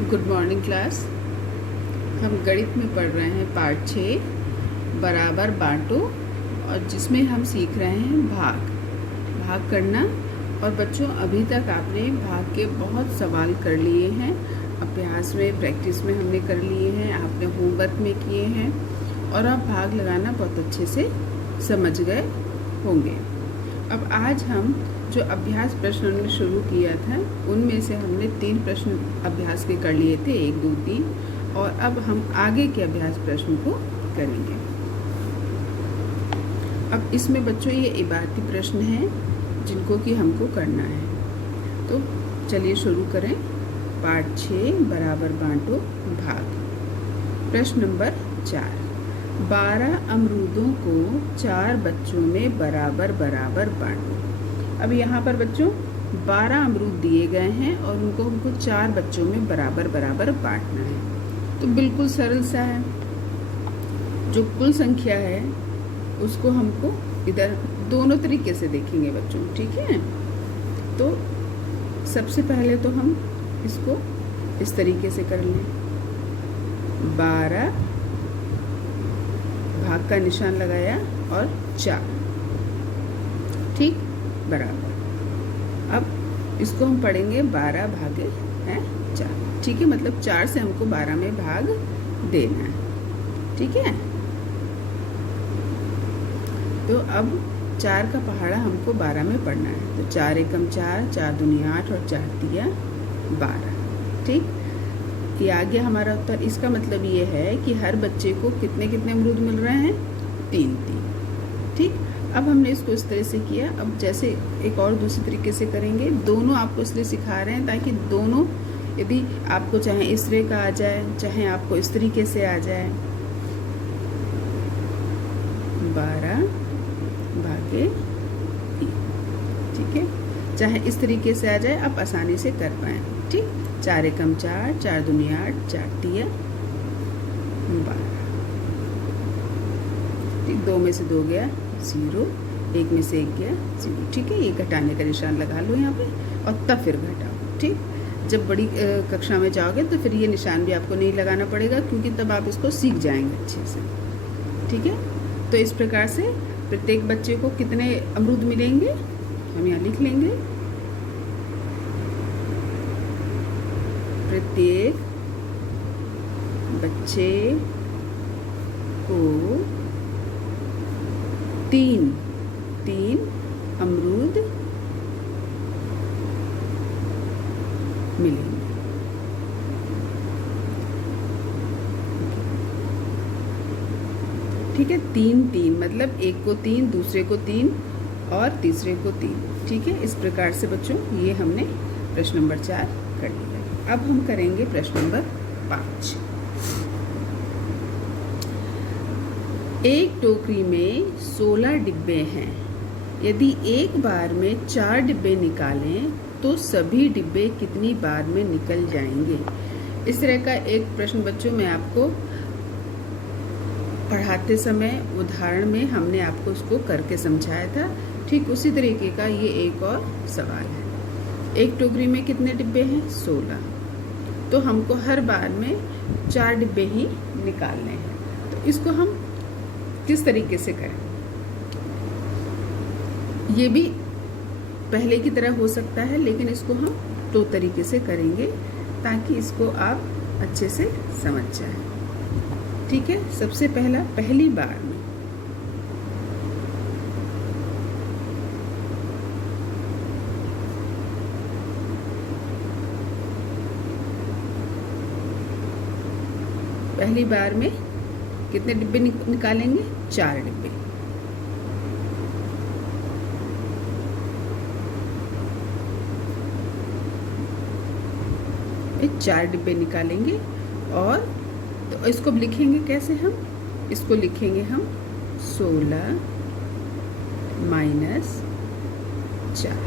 Good morning class. हम गणित में पढ़ रहे हैं पार्ट 6 बराबर बांटो, और जिसमें हम सीख रहे हैं भाग करना। और बच्चों, अभी तक आपने भाग के बहुत सवाल कर लिए हैं, अभ्यास में प्रैक्टिस में हमने कर लिए हैं, आपने होमवर्क में किए हैं और आप भाग लगाना बहुत अच्छे से समझ गए होंगे। अब आज हम जो अभ्यास प्रश्न हमने शुरू किया था उनमें से हमने 3 प्रश्न अभ्यास के कर लिए थे, 1, 2, 3, और अब हम आगे के अभ्यास प्रश्न को करेंगे। अब इसमें बच्चों ये इबारती प्रश्न हैं जिनको कि हमको करना है। तो चलिए शुरू करें। पार्ट 6 बराबर बांटो भाग। प्रश्न नंबर 4, 12 अमरूदों को 4 बच्चों में बराबर बराबर बांटो। अब यहाँ पर बच्चों 12 अमरूद दिए गए हैं और उनको 4 बच्चों में बराबर बराबर बांटना है। तो बिल्कुल सरल सा है। जो कुल संख्या है उसको हमको इधर दोनों तरीके से देखेंगे बच्चों, ठीक है। तो सबसे पहले तो हम इसको इस तरीके से कर लें। 12 भाग का निशान लगाया और 4, ठीक, बराबर। अब इसको हम पढ़ेंगे 12 भागे 4, ठीक है। मतलब 4 से हमको 12 में भाग देना है, ठीक है। तो अब 4 का पहाड़ा हमको 12 में पढ़ना है। तो 4 एकम 4, 4 दूनी 8 और 4 तिया 12, ठीक। ये आ गया हमारा उत्तर। इसका मतलब ये है कि हर बच्चे को कितने कितने अमरूद मिल रहे हैं, 3, ठीक। अब हमने इसको इस तरह से किया। अब जैसे एक और दूसरी तरीके से करेंगे। दोनों आपको इसलिए सिखा रहे हैं ताकि दोनों, यदि आपको चाहे इस तरह का आ जाए चाहे आपको इस तरीके से आ जाए, 12 भागे 3, ठीक है। चाहे इस तरीके से आ जाए, आप आसानी से कर पाएँ, ठीक। 4 एकम 4, 4 दूनी 8, 4 तिया 12, ठीक। 2 में से 2 गया 0, 1 में से 1 गया 0, ठीक है। ये घटाने का निशान लगा लो यहाँ पे और तब फिर घटाओ, ठीक। जब बड़ी कक्षा में जाओगे तो फिर ये निशान भी आपको नहीं लगाना पड़ेगा, क्योंकि तब आप इसको सीख जाएंगे अच्छे से, ठीक है। तो इस प्रकार से प्रत्येक बच्चे को कितने अमरूद मिलेंगे हम यहाँ लिख लेंगे। प्रत्येक बच्चे को 3 अमरूद मिलेंगे, ठीक है। 3 मतलब एक को 3, दूसरे को 3 और तीसरे को 3, ठीक है। इस प्रकार से बच्चों ये हमने प्रश्न नंबर 4 कर लिया। अब हम करेंगे प्रश्न नंबर 5। एक टोकरी में 16 डिब्बे हैं। यदि एक बार में 4 डिब्बे निकालें तो सभी डिब्बे कितनी बार में निकल जाएंगे। इस तरह का एक प्रश्न बच्चों मैं आपको पढ़ाते समय उदाहरण में हमने आपको उसको करके समझाया था। ठीक उसी तरीके का ये एक और सवाल है। एक टोकरी में कितने डिब्बे हैं, 16। तो हमको हर बार में 4 डिब्बे ही निकालने हैं। तो इसको हम किस तरीके से करें, ये भी पहले की तरह हो सकता है, लेकिन इसको हम 2 तरीके से करेंगे ताकि इसको आप अच्छे से समझ जाएं, ठीक है। सबसे पहली बार में कितने डिब्बे निकालेंगे, 4 डिब्बे। ये 4 डिब्बे निकालेंगे और तो इसको लिखेंगे कैसे हम, इसको लिखेंगे हम 16 माइनस 4,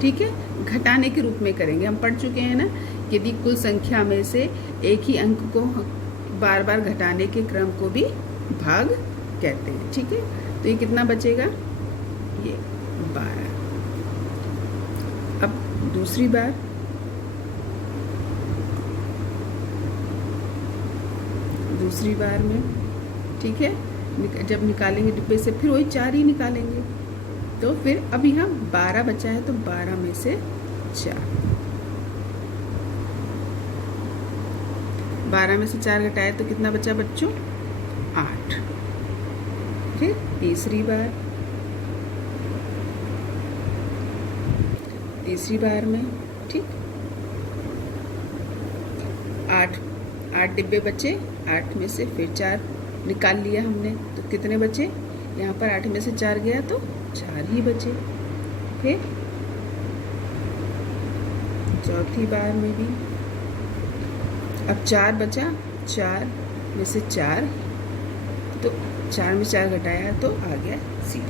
ठीक है। घटाने के रूप में करेंगे। हम पढ़ चुके हैं ना, यदि कुल संख्या में से एक ही अंक को बार बार घटाने के क्रम को भी भाग कहते हैं, ठीक है। तो ये कितना बचेगा, ये 12। अब दूसरी बार दूसरी बार में, ठीक है। जब निकालेंगे डिब्बे से फिर वही 4 ही निकालेंगे। तो फिर अब यहाँ 12 बचा है तो 12 में से 4, 12 में से 4 घटाए तो कितना बचा बच्चों? 8। फिर तीसरी बार में, ठीक, 8 डिब्बे बचे, 8 में से फिर 4 निकाल लिया हमने तो कितने बचे? यहाँ पर 8 में से 4 गया तो 4 ही बचे। फिर चौथी बार में भी अब 4 बचा, 4 में से 4 तो 4 में 4 घटाया तो आ गया 0।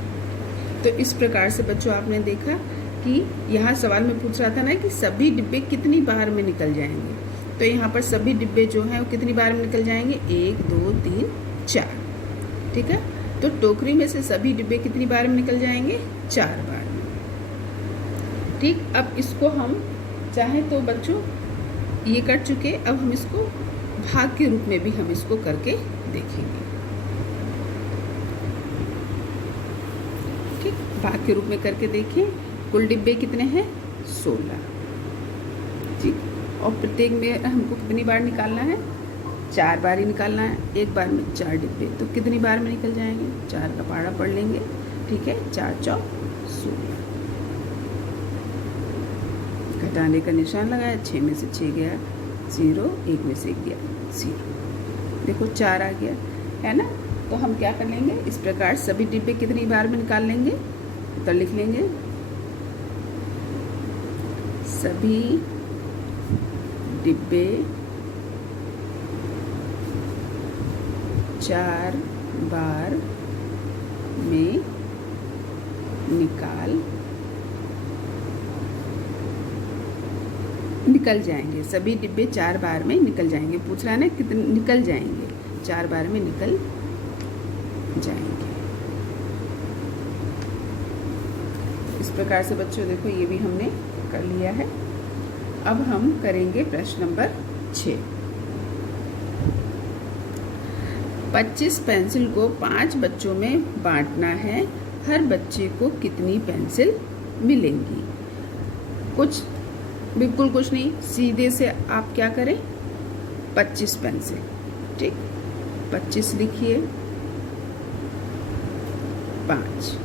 तो इस प्रकार से बच्चों आपने देखा कि यहाँ सवाल में पूछ रहा था ना कि सभी डिब्बे कितनी बार में निकल जाएंगे। तो यहाँ पर सभी डिब्बे जो हैं वो कितनी बार में निकल जाएंगे? 1 2 3 4, ठीक है। तो टोकरी में से सभी डिब्बे कितनी बार में निकल जाएंगे? 4 बार में, ठीक। अब इसको हम चाहें तो बच्चों ये कर चुके, अब हम इसको भाग के रूप में भी हम इसको करके देखेंगे, ठीक। भाग के रूप में करके देखें। कुल डिब्बे कितने हैं? 16, ठीक। और प्रत्येक में हमको कितनी बार निकालना है? 4 बार ही निकालना है। एक बार में 4 डिब्बे तो कितनी बार में निकल जाएंगे? 4 का पहाड़ा पढ़ लेंगे, ठीक है। 4 चौक 16, घटाने का निशान लगाया, 6 में से 6 गया 0, 1 में से 1 गया 0। देखो 4 आ गया, है ना। तो हम क्या कर लेंगे? इस प्रकार सभी डिब्बे कितनी बार में निकाल लेंगे? तो लिख लेंगे सभी डिब्बे 4 बार में निकल जाएंगे। सभी डिब्बे 4 बार में निकल जाएंगे। पूछ रहा है ना कितने निकल जाएंगे? 4 बार में निकल जाएंगे। इस प्रकार से बच्चों देखो ये भी हमने कर लिया है। अब हम करेंगे प्रश्न नंबर 6। 25 पेंसिल को 5 बच्चों में बांटना है, हर बच्चे को कितनी पेंसिल मिलेंगी? कुछ बिल्कुल कुछ नहीं, सीधे से आप क्या करें? 25 पेंसिल, ठीक। 25 लिखिए, 5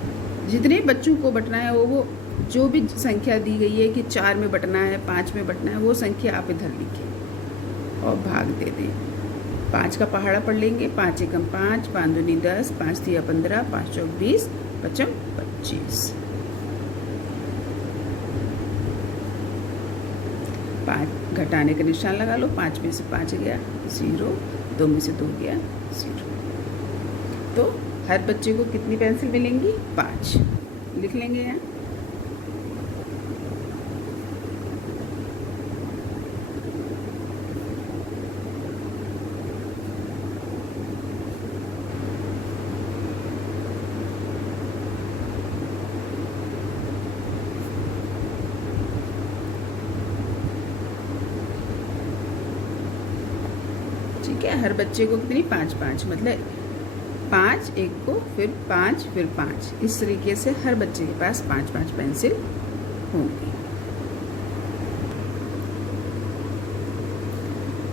जितने बच्चों को बटना है वो जो भी संख्या दी गई है कि 4 में बटना है, 5 में बटना है, वो संख्या आप इधर लिखिए और भाग दे दें। 5 का पहाड़ा पढ़ लेंगे। 5 एकम 5, 5 दूनी 10, 5 तिया 15, 5 चौक 20, 5 25। 5 घटाने का निशान लगा लो। 5 में से 5 गया 0, 2 में से 2 गया 0। तो हर बच्चे को कितनी पेंसिल मिलेंगी? 5 लिख लेंगे यहाँ। ठीक है, हर बच्चे को कितनी? 5 मतलब 5 एक को, फिर 5 फिर 5, इस तरीके से हर बच्चे के पास 5 पेंसिल होंगी।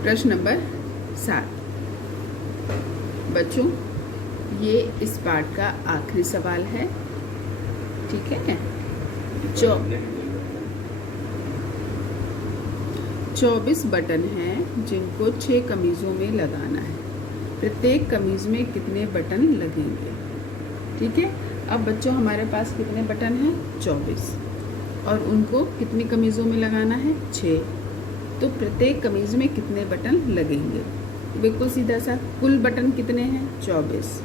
प्रश्न नंबर 7 बच्चों, ये इस पाठ का आखिरी सवाल है, ठीक है। 24 बटन हैं जिनको 6 कमीज़ों में लगाना है। प्रत्येक कमीज़ में कितने बटन लगेंगे? ठीक है। अब बच्चों हमारे पास कितने बटन हैं? 24, और उनको कितनी कमीज़ों में लगाना है? 6। तो प्रत्येक कमीज़ में कितने बटन लगेंगे? बिल्कुल सीधा सा, कुल बटन कितने हैं? 24,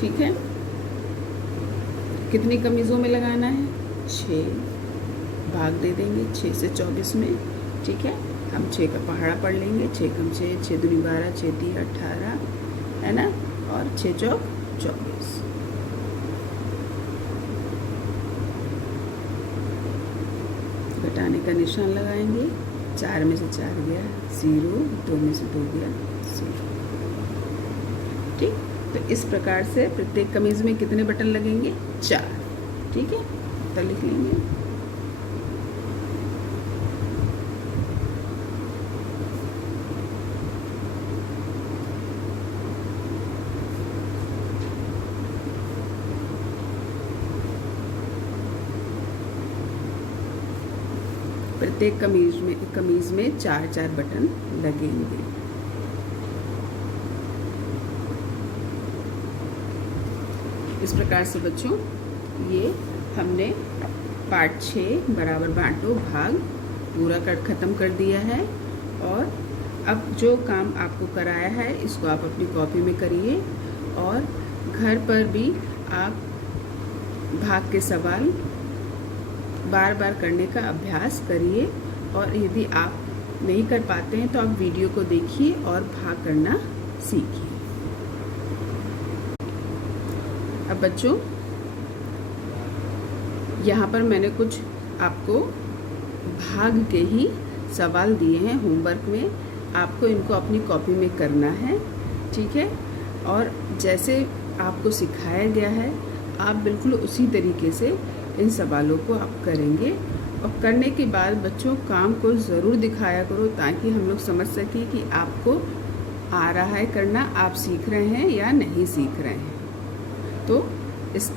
ठीक है। कितनी कमीज़ों में लगाना है? 6, भाग दे देंगे 6 से 24 में, ठीक है। हम 6 का पहाड़ा पढ़ लेंगे। 6 कम 6, 6 दूनी 12, 6 तीन 18, है ना, और 6 चौक 24। घटाने का निशान लगाएंगे। 4 में से 4 गया 0, 2 में से 2 गया 0। ठीक, तो इस प्रकार से प्रत्येक कमीज में कितने बटन लगेंगे? 4। ठीक है, तो लिख लेंगे। प्रत्येक कमीज में 4-4 बटन लगेंगे। इस प्रकार से बच्चों ये हमने पार्ट 6 बराबर बांटो भाग पूरा ख़त्म कर दिया है। और अब जो काम आपको कराया है इसको आप अपनी कॉपी में करिए और घर पर भी आप भाग के सवाल बार बार करने का अभ्यास करिए। और यदि आप नहीं कर पाते हैं तो आप वीडियो को देखिए और भाग करना सीखिए। अब बच्चों यहाँ पर मैंने कुछ आपको भाग के ही सवाल दिए हैं होमवर्क में, आपको इनको अपनी कॉपी में करना है। ठीक है, और जैसे आपको सिखाया गया है आप बिल्कुल उसी तरीके से इन सवालों को आप करेंगे। और करने के बाद बच्चों काम को ज़रूर दिखाया करो ताकि हम लोग समझ सकें कि आपको आ रहा है करना, आप सीख रहे हैं या नहीं सीख रहे हैं। तो इस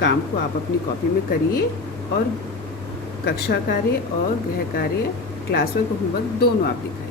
काम को आप अपनी कॉपी में करिए और कक्षा कार्य और गृह कार्य, क्लास वर्क, होमवर्क दोनों आप दिखाएं।